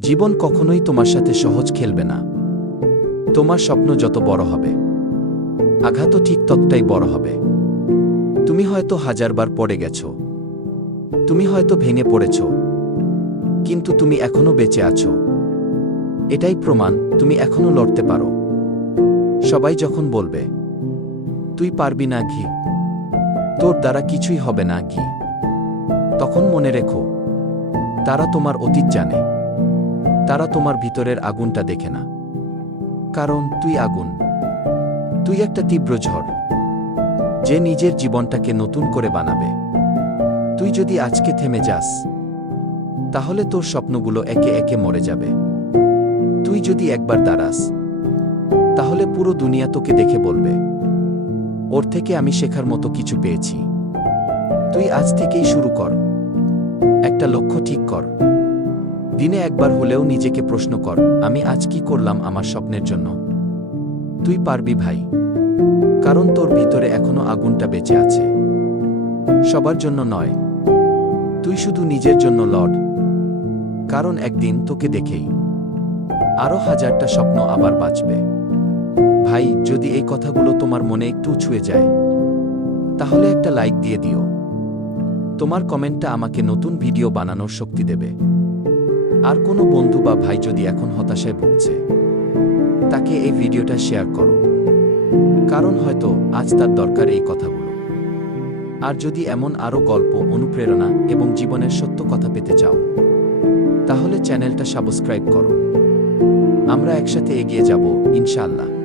জীবন কখনোই তোমার সাথে সহজ খেলবে না। তোমার স্বপ্ন যত বড় হবে, আঘাতও ঠিক ততটাই বড় হবে। তুমি হয়তো হাজারবার পড়ে গেছ, তুমি হয়তো ভেঙে পড়েছ, কিন্তু তুমি এখনও বেঁচে আছো। এটাই প্রমাণ, তুমি এখনও লড়তে পারো। সবাই যখন বলবে, তুই পারবি না ঘি, তোর দ্বারা কিছুই হবে না ঘি, তখন মনে রেখো, তারা তোমার অতীত জানে। তারা তোমার ভিতরের আগুনটা দেখে না। কারণ তুই আগুন। তুই একটা তীব্র ঝড়। যে নিজের জীবনটাকে নতুন করে বানাবে। তুই যদি আজকে থেমে যাস, তাহলে তোর স্বপ্নগুলো একে একে মরে যাবে। তুই যদি একবার দাঁড়াস, তাহলে পুরো দুনিয়া তোকে দেখে বলবে, ওর থেকে আমি শেখার মতো কিছু পেয়েছি। তুই আজ থেকেই শুরু কর। একটা লক্ষ্য ঠিক কর। দিনে একবার হলেও নিজেকে প্রশ্ন কর, আমি আজ কি করলাম আমার স্বপ্নের জন্য? তুই পারবি ভাই। কারণ তোর ভিতরে এখনও আগুনটা বেঁচে আছে। সবার জন্য নয়। তুই শুধু নিজের জন্য লড়। কারণ একদিন তোকে দেখেই। আরও হাজারটা স্বপ্ন আবার বাঁচবে। ভাই, যদি এই কথাগুলো তোমার মনে একটু ছুঁয়ে যায়, তাহলে একটা লাইক দিয়ে দিও। তোমার কমেন্টটা আমাকে নতুন ভিডিও বানানোর শক্তি দেবে। আর কোনো বন্ধু বা ভাই যদি এখন হতাশায় ভুগছে, তাকে এই ভিডিওটা শেয়ার করো। কারণ হয়তো আজ তার দরকার এই কথাগুলো। আর যদি এমন আরও গল্প, অনুপ্রেরণা এবং জীবনের সত্য কথা পেতে চাও, তাহলে চ্যানেলটা সাবস্ক্রাইব করো। আমরা একসাথে এগিয়ে যাব, ইনশাআল্লাহ।